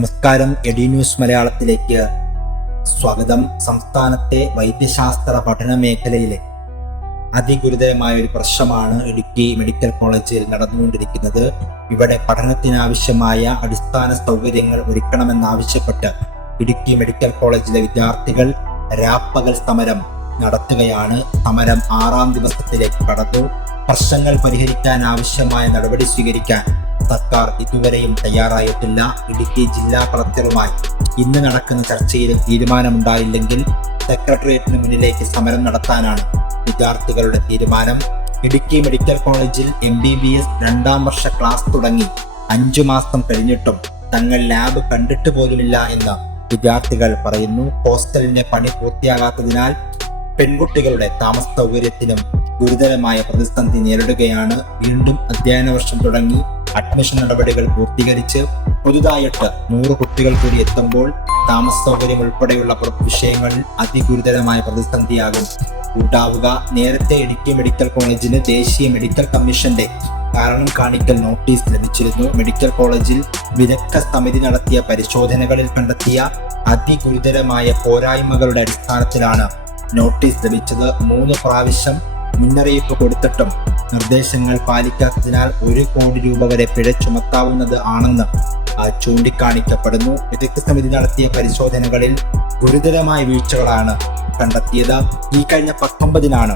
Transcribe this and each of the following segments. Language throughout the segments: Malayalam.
നമസ്കാരം. എഡി ന്യൂസ് മലയാളത്തിലേക്ക് സ്വാഗതം. സംസ്ഥാനത്തെ വൈദ്യശാസ്ത്ര പഠന മേഖലയിലെ അതിഗുരുതരമായ ഒരു പ്രശ്നമാണ് ഇടുക്കി മെഡിക്കൽ കോളേജിൽ നടന്നുകൊണ്ടിരിക്കുന്നത്. ഇവിടെ പഠനത്തിനാവശ്യമായ അടിസ്ഥാന സൗകര്യങ്ങൾ ഒരുക്കണമെന്നാവശ്യപ്പെട്ട് ഇടുക്കി മെഡിക്കൽ കോളേജിലെ വിദ്യാർത്ഥികൾ രാപ്പകൽ സമരം നടത്തുകയാണ്. സമരം 6ാം ദിവസത്തിലേക്ക് കടന്നു. പ്രശ്നങ്ങൾ പരിഹരിക്കാൻ ആവശ്യമായ നടപടി സ്വീകരിക്കാൻ സർക്കാർ ഇതുവരെയും തയ്യാറായിട്ടില്ല. ഇടുക്കി ജില്ലാ കളക്ടറുമായി ഇന്ന് നടക്കുന്ന ചർച്ചയിൽ തീരുമാനമുണ്ടായില്ലെങ്കിൽ സെക്രട്ടേറിയറ്റിന് മുന്നിലേക്ക് സമരം നടത്താനാണ് വിദ്യാർത്ഥികളുടെ തീരുമാനം. ഇടുക്കി മെഡിക്കൽ കോളേജിൽ MBBS 2ാം വർഷ ക്ലാസ് തുടങ്ങി 5 മാസം കഴിഞ്ഞിട്ടും തങ്ങൾ ലാബ് കണ്ടിട്ട് പോലുമില്ല എന്ന് വിദ്യാർത്ഥികൾ പറയുന്നു. ഹോസ്റ്റലിന്റെ പണി പൂർത്തിയാകാത്തതിനാൽ പെൺകുട്ടികളുടെ താമസ സൗകര്യത്തിനും ഗുരുതരമായ പ്രതിസന്ധി നേരിടുകയാണ്. വീണ്ടും അധ്യയന വർഷം തുടങ്ങി അഡ്മിഷൻ നടപടികൾ പൂർത്തീകരിച്ച് പുതുതായിട്ട് 100 കുട്ടികൾ കൂടി എത്തുമ്പോൾ താമസ സൗകര്യം ഉൾപ്പെടെയുള്ള വിഷയങ്ങളിൽ അതിഗുരുതരമായ പ്രതിസന്ധിയാകും ഉണ്ടാവുക. നേരത്തെ ഇടുക്കി മെഡിക്കൽ കോളേജിന് ദേശീയ മെഡിക്കൽ കമ്മീഷന്റെ കാരണം കാണിക്കൽ നോട്ടീസ് ലഭിച്ചിരുന്നു. മെഡിക്കൽ കോളേജിൽ വിദഗ്ധ സമിതി നടത്തിയ പരിശോധനകളിൽ കണ്ടെത്തിയ അതിഗുരുതരമായ പോരായ്മകളുടെ അടിസ്ഥാനത്തിലാണ് നോട്ടീസ് ലഭിച്ചത്. 3 പ്രാവശ്യം മുന്നറിയിപ്പ് കൊടുത്തിട്ടും നിർദ്ദേശങ്ങൾ പാലിക്കാത്തതിനാൽ 1 കോടി രൂപ വരെ പിഴ ചുമത്താവുന്നത് ആണെന്ന് ചൂണ്ടിക്കാണിക്കപ്പെടുന്നു. വിദഗ്ധ സമിതി നടത്തിയ പരിശോധനകളിൽ ഗുരുതരമായ വീഴ്ചകളാണ് കണ്ടെത്തിയത്. ഈ കഴിഞ്ഞ 19-നാണ്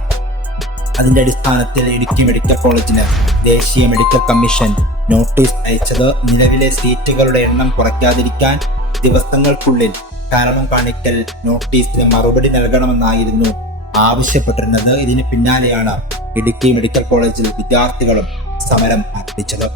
അതിന്റെ അടിസ്ഥാനത്തിൽ ഇടുക്കി മെഡിക്കൽ കോളേജിന് ദേശീയ മെഡിക്കൽ കമ്മീഷൻ നോട്ടീസ് അയച്ചത്. നിലവിലെ സീറ്റുകളുടെ എണ്ണം കുറയ്ക്കാതിരിക്കാൻ ദിവസങ്ങൾക്കുള്ളിൽ കാരണം കാണിക്കൽ നോട്ടീസിന് മറുപടി നൽകണമെന്നായിരുന്നു ആവശ്യപ്പെട്ടിരുന്നത്. ഇതിന് പിന്നാലെയാണ് ഇടുക്കി മെഡിക്കൽ കോളേജിൽ വിദ്യാർത്ഥികളും സമരം ആരംഭിച്ചത്.